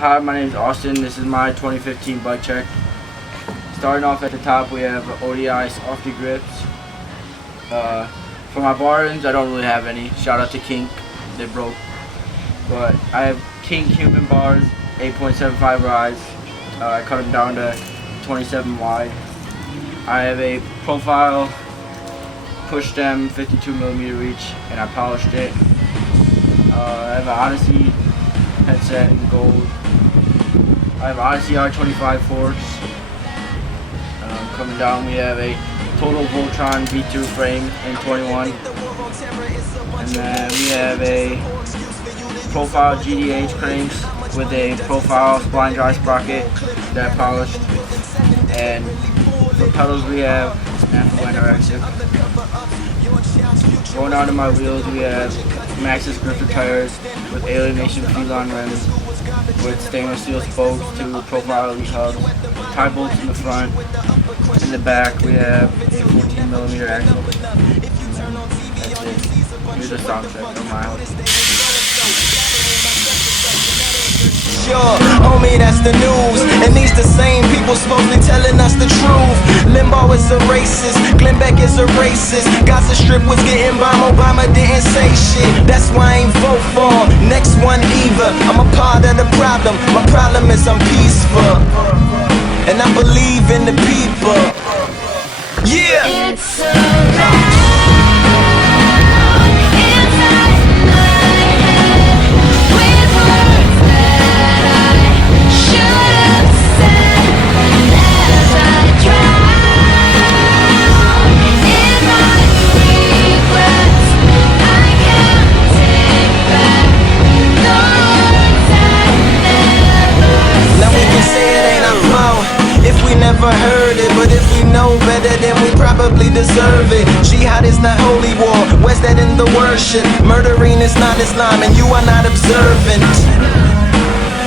Hi, my name is Austin. This is my 2015 bike check. Starting off at the top, we have odyssey softy grips. For my bar ends, I don't really have any. Shout out to Kink, they broke. But I have Kink human bars, 8.75 rise. I cut them down to 27 wide. I have a profile push stem, 52mm reach, and I polished it. I have an Odyssey headset in gold. I have Odyssey R25 forks. Coming down, we have a total Voltron V2 frame in 21. And then we have a profile GDH cranes with a profile spline dry sprocket that I polished. And for pedals, we have snafu anorexic. Going down to my wheels, we have maxxis grifter tires with alienation felon rims with stainless steel spokes to profile elite hubs, tie bolts in the front. In the back, we have a 14mm axle. That's it. Here's a sound check on my house. Sure, homie, that's the news. And these the same people supposed to be telling us the truth. Limbaugh is a racist, Glenn Beck is a racist. Gaza Strip was getting bombed, Obama didn't say shit. That's why I ain't vote for him. Next one either. I'm a part of the problem. My problem is I'm peaceful, and I believe in the people. Yeah. It's alright. Never heard it, but if we know better, then we probably deserve it. Jihad is not holy war, where's that in the worship? Murdering is not Islam, and you are not observant.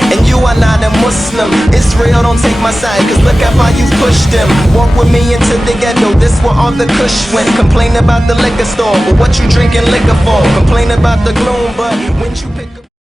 And you are not a Muslim. Israel, don't take my side, cause look how far you pushed them. Walk with me into the ghetto, this where all the kush went. Complain about the liquor store, but what you drinking liquor for? Complain about the gloom, but when you pick